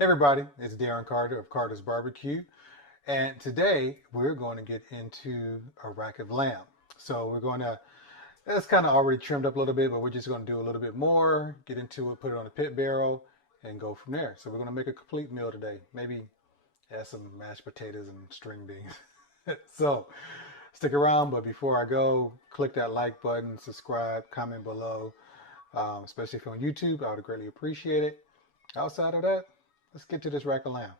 Hey everybody, it's Darren Carter of Carter's Barbecue, and today we're going to get into a rack of lamb. So we're going to, it's kind of already trimmed up a little bit, but we're just going to do a little bit more, get into it, put it on a pit barrel, and go from there. So we're going to make a complete meal today. Maybe add some mashed potatoes and string beans. So stick around, but before I go, click that like button, subscribe, comment below, especially if you're on YouTube. I would greatly appreciate it. Outside of that, let's get to this rack of lamb.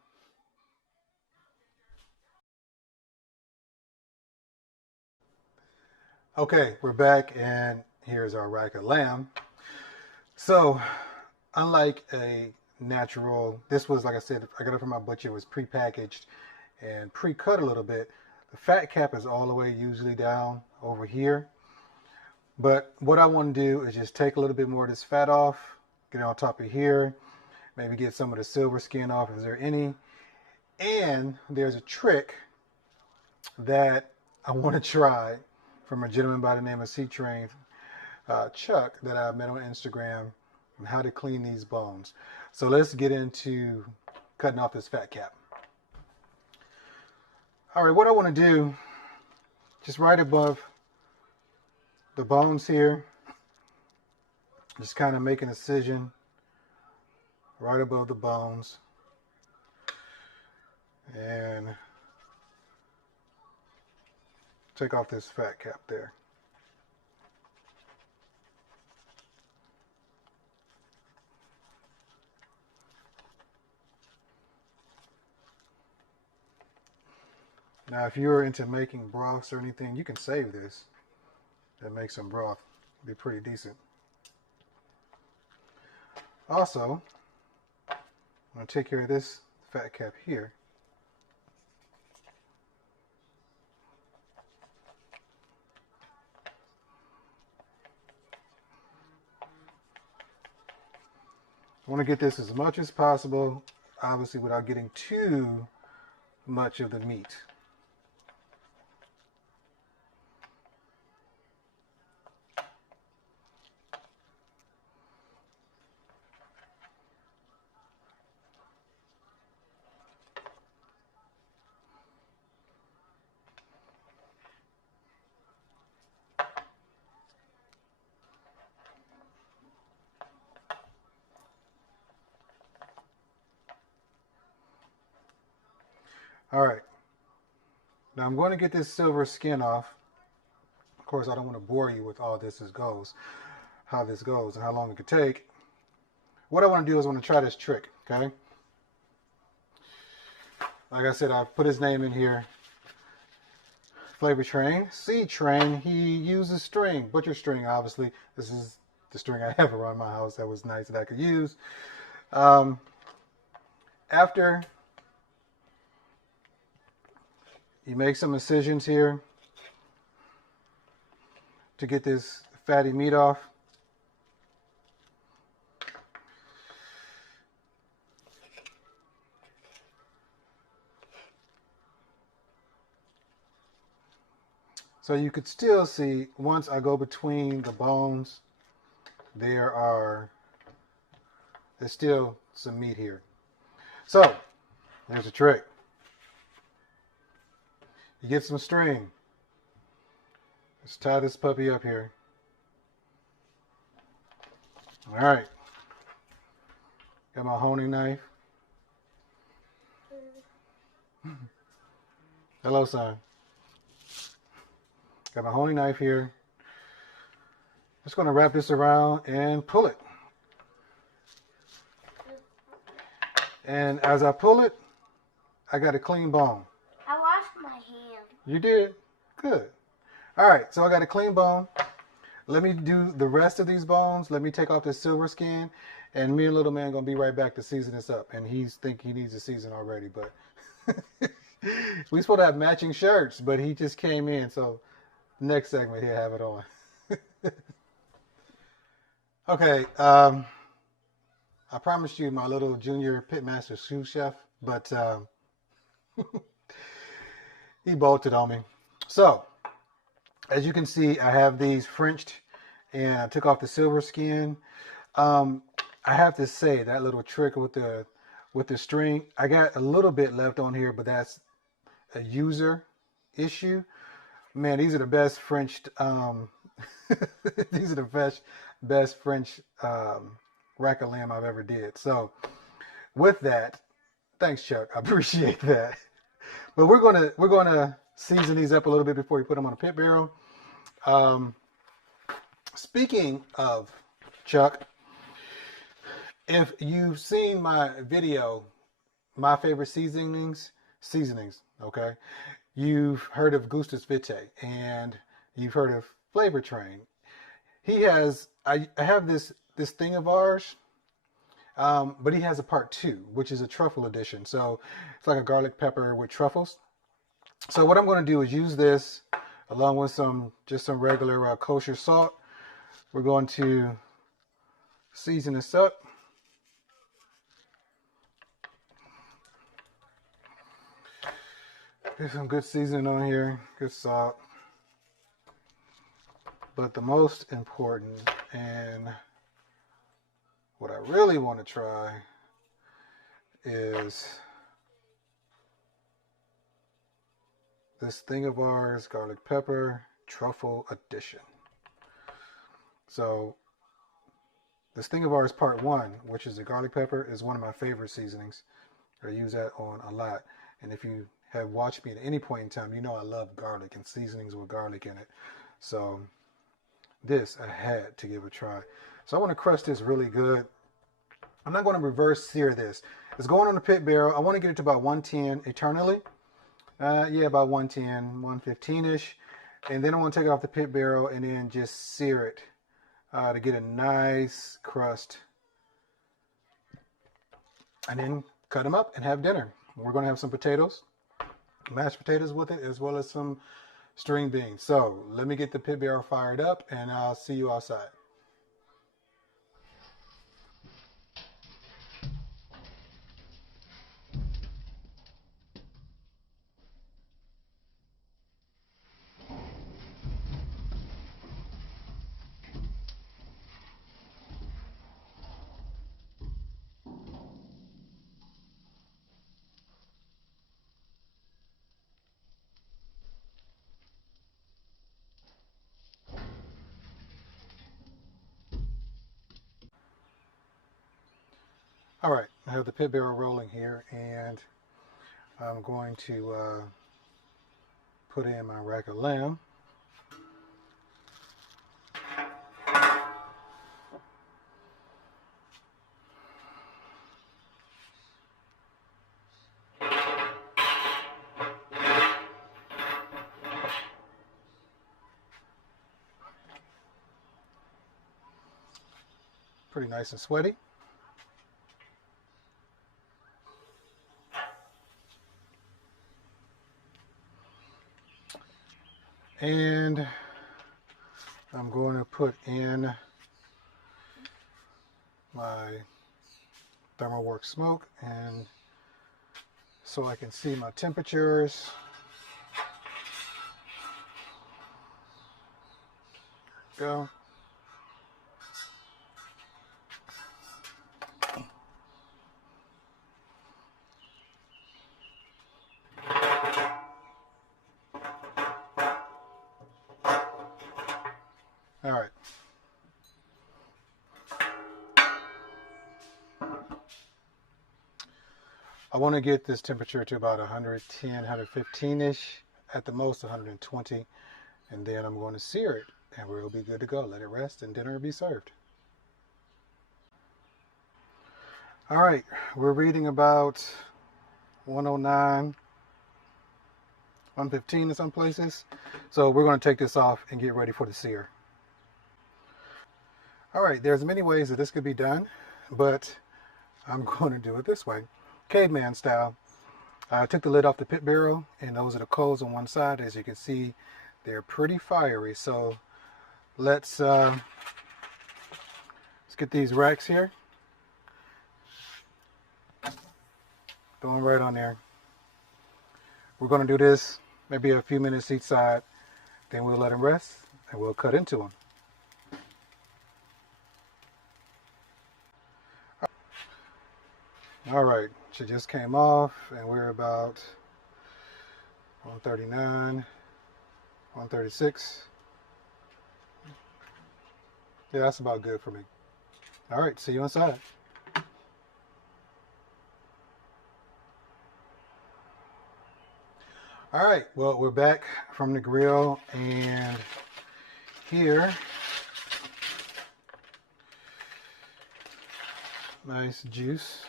Okay, we're back, and here's our rack of lamb. So, unlike a natural, this was, like I said, I got it from my butcher, it was pre-packaged and pre-cut a little bit. The fat cap is all the way usually down over here. But what I want to do is just take a little bit more of this fat off, get it on top of here, maybe get some of the silver skin off if there any. And there's a trick that I want to try from a gentleman by the name of Sea-Train Chuck that I met on Instagram on how to clean these bones. So let's get into cutting off this fat cap. All right, what I want to do, just right above the bones here, just kind of make an incision right above the bones. And take off this fat cap there. Now, if you're into making broths or anything, you can save this and make some broth. It'd be pretty decent. Also, I'm going to take care of this fat cap here. I want to get this as much as possible, obviously without getting too much of the meat. All right, now I'm going to get this silver skin off. Of course, I don't want to bore you with all this goes, how this goes and how long it could take. What I want to do is I want to try this trick, okay? Like I said, I've put his name in here. Flavor Train, Sea-Train, he uses string, butcher string, obviously. This is the string I have around my house that was nice that I could use. After you make some incisions here to get this fatty meat off. So you could still see, once I go between the bones, there's still some meat here. So, there's a trick. You get some string. Let's tie this puppy up here. All right. Got my honing knife. Hello, son. Got my honing knife here. Just going to wrap this around and pull it. And as I pull it, I got a clean bone. I washed my hand. You did? Good. All right, so I got a clean bone. Let me do the rest of these bones. Let me take off this silver skin, and me and little man going to be right back to season this up. And he's think he needs a season already, but we supposed to have matching shirts, but he just came in, so next segment he'll have it on. Okay, I promised you my little junior pitmaster sous chef, but he bolted on me. So, as you can see, I have these Frenched, and I took off the silver skin. I have to say, that little trick with the with the string. I got a little bit left on here, but that's a user issue. Man, these are the best French. These are the best French rack of lamb I've ever did. So with that, thanks, Chuck. I appreciate that. But we're gonna season these up a little bit before we put them on a pit barrel. Um, Speaking of Chuck, if you've seen my video, my favorite seasonings, okay, you've heard of Gustus Vitae and you've heard of Flavor Train. He has, I have this thing of ours, but he has a part two, which is a truffle edition. So it's like a garlic pepper with truffles. So what I'm going to do is use this along with some regular kosher salt. We're going to season this up. There's some good seasoning on here, good salt. But the most important and what I really want to try is this thing of ours, garlic pepper, truffle edition. So this thing of ours part one, which is the garlic pepper, is one of my favorite seasonings. I use that on a lot. And if you have watched me at any point in time, you know I love garlic and seasonings with garlic in it. So this I had to give a try. So I want to crush this really good. I'm not going to reverse sear this. It's going on the pit barrel. I want to get it to about 110 eternally. Yeah, about 110, 115-ish. And then I want to take it off the pit barrel and then just sear it to get a nice crust. And then cut them up and have dinner. We're going to have some potatoes, mashed potatoes with it, as well as some string beans. So let me get the pit barrel fired up and I'll see you outside. All right, I have the pit barrel rolling here, and I'm going to put in my rack of lamb. Pretty nice and sweaty. And I'm going to put in my ThermoWorks smoke, and so I can see my temperatures. Go. All right. I want to get this temperature to about 110, 115-ish, at the most 120, and then I'm going to sear it, and we'll be good to go. Let it rest, and dinner will be served. All right, we're reading about 109, 115 in some places, so we're going to take this off and get ready for the sear. All right, there's many ways that this could be done, but I'm going to do it this way, caveman style. I took the lid off the pit barrel, and those are the coals on one side. As you can see, they're pretty fiery. So let's get these racks here. Throw them right on there. We're going to do this maybe a few minutes each side, then we'll let them rest, and we'll cut into them. All right, She just came off, and we're about 139, 136. Yeah, that's about good for me. All right, see you inside. All right, well, we're back from the grill, and here, nice juice.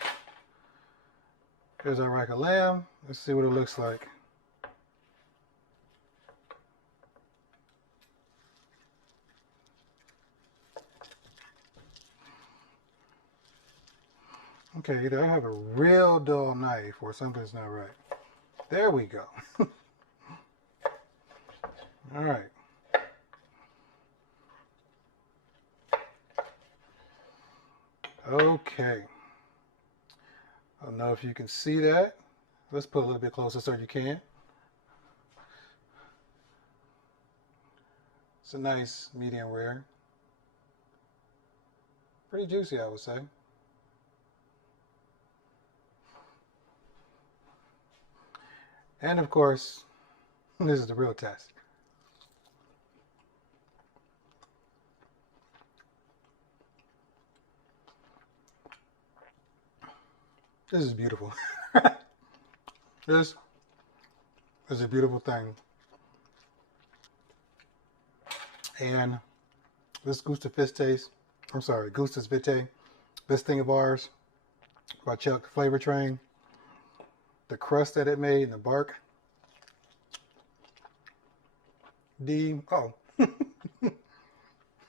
Here's our rack of lamb. Let's see what it looks like. Okay, either I have a real dull knife or something's not right. There we go. All right. Okay. I don't know if you can see that. Let's put a little bit closer so you can. It's a nice medium rare. Pretty juicy, I would say. And of course, this is the real test. This is beautiful. This is a beautiful thing. And this Gusta's Vitae, this thing of ours by Chuck Flavor Train, the crust that it made and the bark.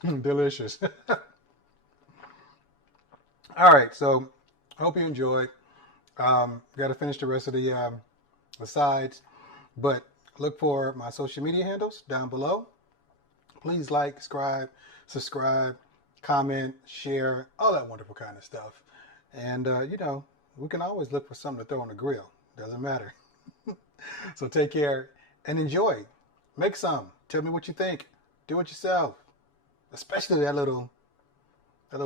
Delicious. All right, so hope you enjoyed. Got to finish the rest of the sides, but look for my social media handles down below. Please like, subscribe, comment, share, all that wonderful kind of stuff. And, we can always look for something to throw on the grill. Doesn't matter. So take care and enjoy. Make some. Tell me what you think. Do it yourself. Especially that little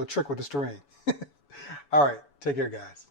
trick with the string. All right. Take care, guys.